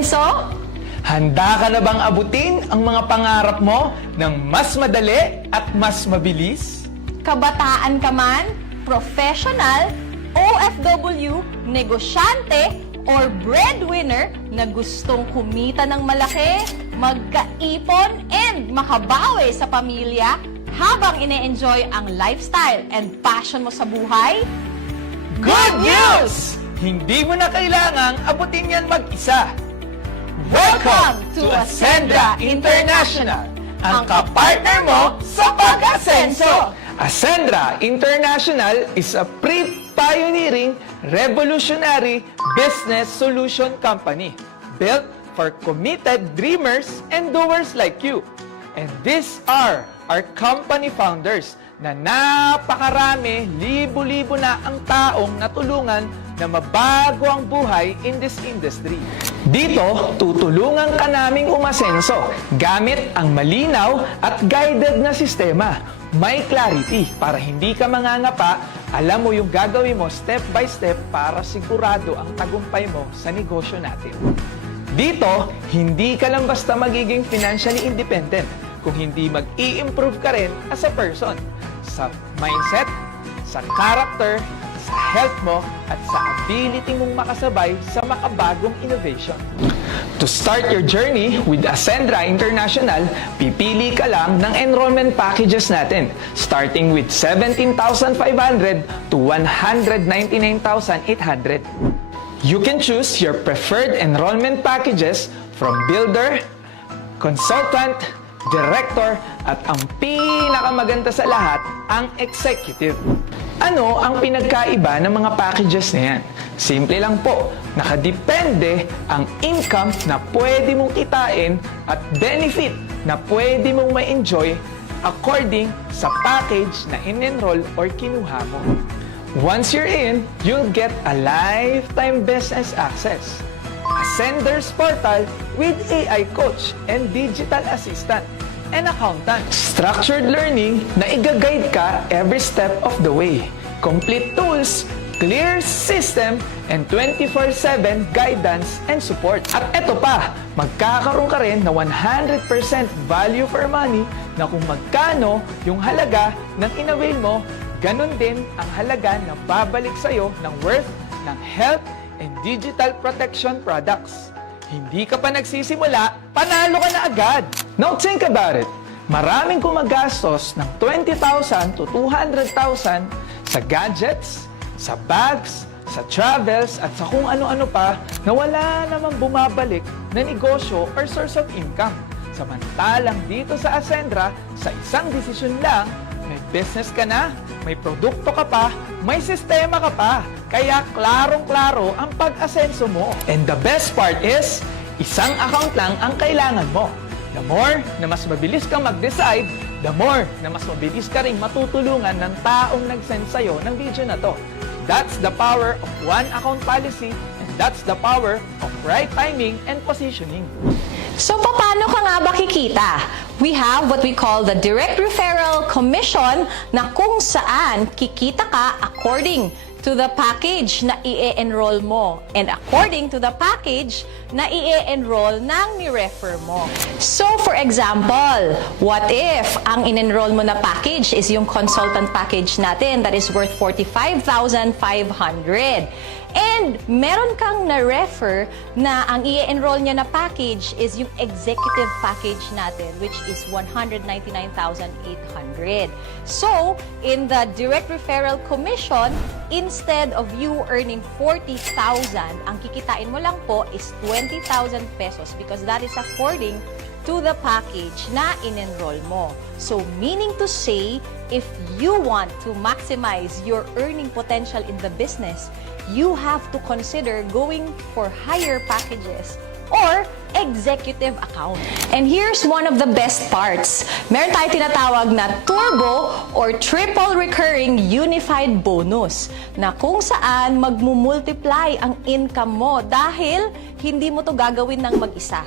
umasenso? Handa ka na bang abutin ang mga pangarap mo ng mas madali at mas mabilis? Kabataan ka man, professional, OFW, negosyante, or breadwinner na gustong kumita ng malaki, magkaipon, and makabawi sa pamilya habang ine-enjoy ang lifestyle and passion mo sa buhay? Good news! Hindi mo na kailangang abutin yan mag-isa. Welcome to Ascendra International, ang kapartner mo sa pag-asenso. Ascendra International is a pre-pioneering, revolutionary business solution company built for committed dreamers and doers like you. And these are our company founders na napakarami, libo-libo na ang taong natulungan na mabago ang buhay in this industry. Dito, tutulungan ka naming umasenso gamit ang malinaw at guided na sistema. May clarity para hindi ka mangangapa, alam mo yung gagawin mo step by step para sigurado ang tagumpay mo sa negosyo natin. Dito, hindi ka lang basta magiging financially independent kung hindi mag-i-improve ka rin as a person sa mindset, sa character, sa health mo, at sa ability mong makasabay sa makabagong innovation. To start your journey with Ascendra International, pipili ka lang ng enrollment packages natin, starting with 17,500 to 199,800. You can choose your preferred enrollment packages from builder, consultant, director, at ang pinakamaganda sa lahat, ang executive. Ano ang pinagkaiba ng mga packages na yan? Simple lang po, nakadepende ang income na pwede mong kitain at benefit na pwede mong ma-enjoy according sa package na in-enroll or kinuha mo. Once you're in, you'll get a lifetime business access, Ascender's portal with AI coach and digital assistant, and accountant. Structured learning na i-guide ka every step of the way. Complete tools, clear system, and 24/7 guidance and support. At eto pa, magkakaroon ka rin na 100% value for money na kung magkano yung halaga ng in-avail mo, ganun din ang halaga na babalik sa'yo ng worth ng health and digital protection products. Hindi ka pa nagsisimula, panalo ka na agad! Now think about it. Maraming gumagastos ng 20,000 to 200,000 sa gadgets, sa bags, sa travels, at sa kung ano-ano pa na wala namang bumabalik na negosyo or source of income. Samantalang dito sa Ascendra, sa isang desisyon lang, may business ka na, may produkto ka pa, may sistema ka pa. Kaya klarong-klaro ang pag-asenso mo. And the best part is, isang account lang ang kailangan mo. The more na mas mabilis kang mag-decide, the more na mas mabilis ka rin matutulungan ng taong nag-send sa'yo ng video na to. That's the power of one account policy, and that's the power of right timing and positioning. So, paano ka nga ba kikita? We have what we call the direct referral commission na kung saan kikita ka according to the package na i-enroll mo and according to the package na i-enroll ng ni-refer mo. So, for example, what if ang in-enroll mo na package is yung consultant package natin that is worth 45,500? And meron kang na-refer na ang i-enroll niya na package is yung executive package natin, which is 199,800. So, in the direct referral commission, instead of you earning 40,000, ang kikitain mo lang po is 20,000 pesos because that is according to the package na in-enroll mo. So, meaning to say, if you want to maximize your earning potential in the business, you have to consider going for higher packages or executive account. And here's one of the best parts. Meron tayo tinatawag na turbo or triple recurring unified bonus na kung saan magmumultiply ang income mo dahil hindi mo to gagawin ng mag-isa.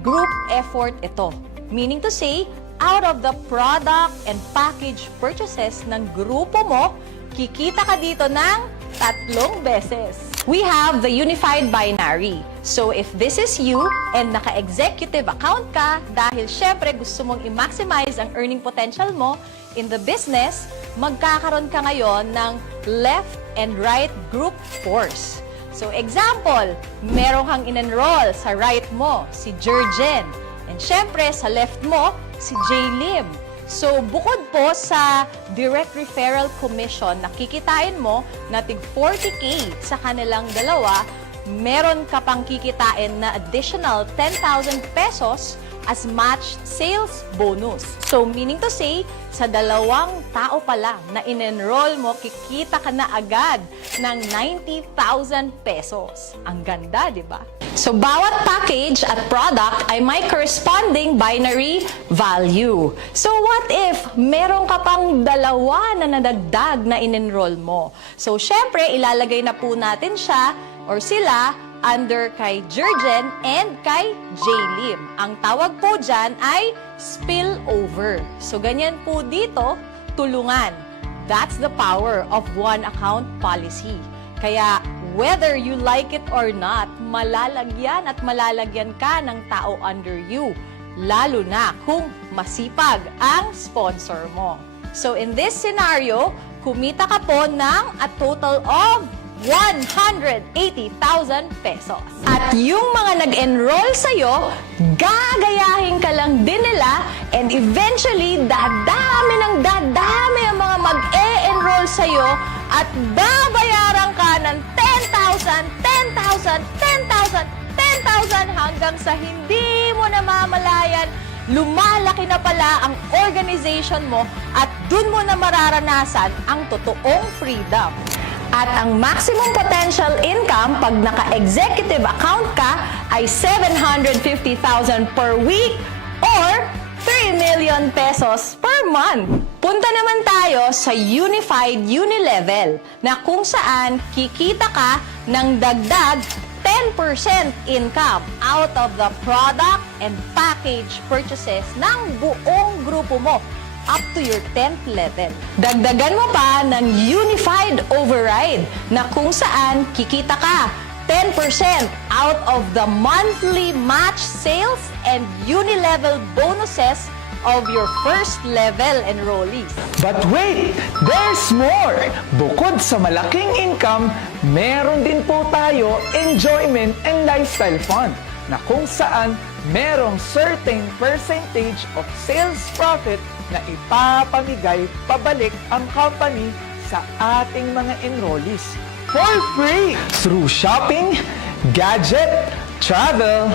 Group effort ito. Meaning to say, out of the product and package purchases ng grupo mo, kikita ka dito ng 3 beses. We have the unified binary. So if this is you and naka-executive account ka, dahil syempre gusto mong i-maximize ang earning potential mo in the business, magkakaroon ka ngayon ng left and right group force. So example, meron kang in-enroll sa right mo, si Jurgen. And syempre, sa left mo, si J-Lim. So, bukod po sa direct referral commission na kikitain mo na tig 40K sa kanilang dalawa, meron ka pang kikitain na additional 10,000 pesos as matched sales bonus. So, meaning to say, sa 2 tao pa lang na in-enroll mo, kikita ka na agad ng 90,000 pesos. Ang ganda, di ba? So, bawat package at product ay may corresponding binary value. So, what if meron ka pang 2 na nadagdag na in-enroll mo? So, syempre, ilalagay na po natin siya or sila under kay Jurgen and kay J-Lim. Ang tawag po dyan ay spillover. So, ganyan po dito, tulungan. That's the power of one account policy. Kaya, whether you like it or not, malalagyan at malalagyan ka ng tao under you. Lalo na kung masipag ang sponsor mo. So, in this scenario, kumita ka po ng a total of 180,000 pesos. At yung mga nag-enroll sa'yo, gagayahin ka lang din nila and eventually, dadami ang mga mag-e-enroll sa'yo at babayaran ka ng 10,000, 10,000, 10,000, 10,000 hanggang sa hindi mo namamalayan, lumalaki na pala ang organization mo at dun mo na mararanasan ang totoong freedom. At ang maximum potential income pag naka-executive account ka ay 750,000 per week or 3 million pesos per month. Punta naman tayo sa Unified Unilevel na kung saan kikita ka ng dagdag 10% income out of the product and package purchases ng buong grupo mo up to your 10th level. Dagdagan mo pa ng Unified Override na kung saan kikita ka 10% out of the monthly match sales and Unilevel bonuses of your first level enrollees. But wait! There's more! Bukod sa malaking income, meron din po tayo enjoyment and lifestyle fund na kung saan merong certain percentage of sales profit na ipapamigay pabalik ang company sa ating mga enrollees for free through shopping, gadget, travel,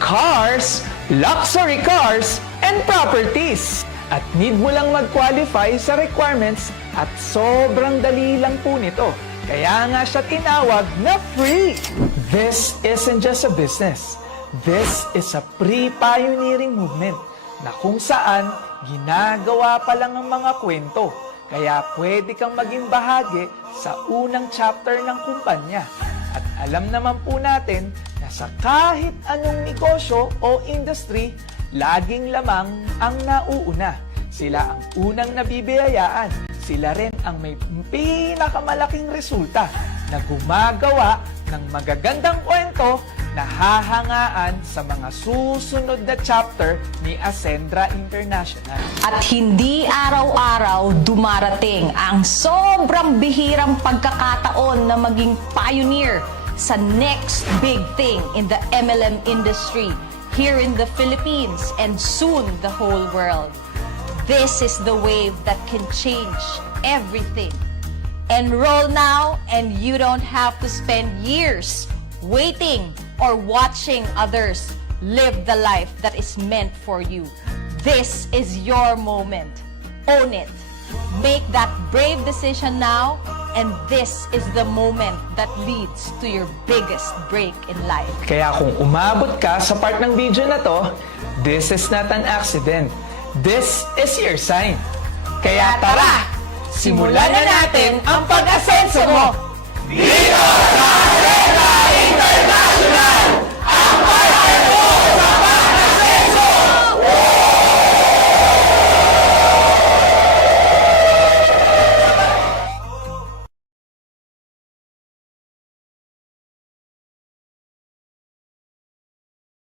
cars, luxury cars, and properties. At need mo lang mag-qualify sa requirements at sobrang dali lang po nito. Kaya nga siya tinawag na free. This isn't just a business. This is a pre-pioneering movement na kung saan ginagawa pa lang ang mga kwento. Kaya pwede kang maging bahagi sa unang chapter ng kumpanya. At alam naman po natin na sa kahit anong negosyo o industry, laging lamang ang nauuna. Sila ang unang nabibiyayaan. Sila rin ang may pinakamalaking resulta na gumagawa ng magagandang kwento na hahangaan sa mga susunod na chapter ni Ascendra International. At hindi araw-araw dumarating ang sobrang bihirang pagkakataon na maging pioneer sa next big thing in the MLM industry here in the Philippines and soon the whole world. This is the wave that can change everything. Enroll now and you don't have to spend years waiting or watching others live the life that is meant for you. This is your moment. Own it. Make that brave decision now, and this is the moment that leads to your biggest break in life. Kaya kung umabot ka sa part ng video na to, this is not an accident. This is your sign. Kaya tara, simulan na natin ang pag-asenso mo! Dito sa Ascendra International!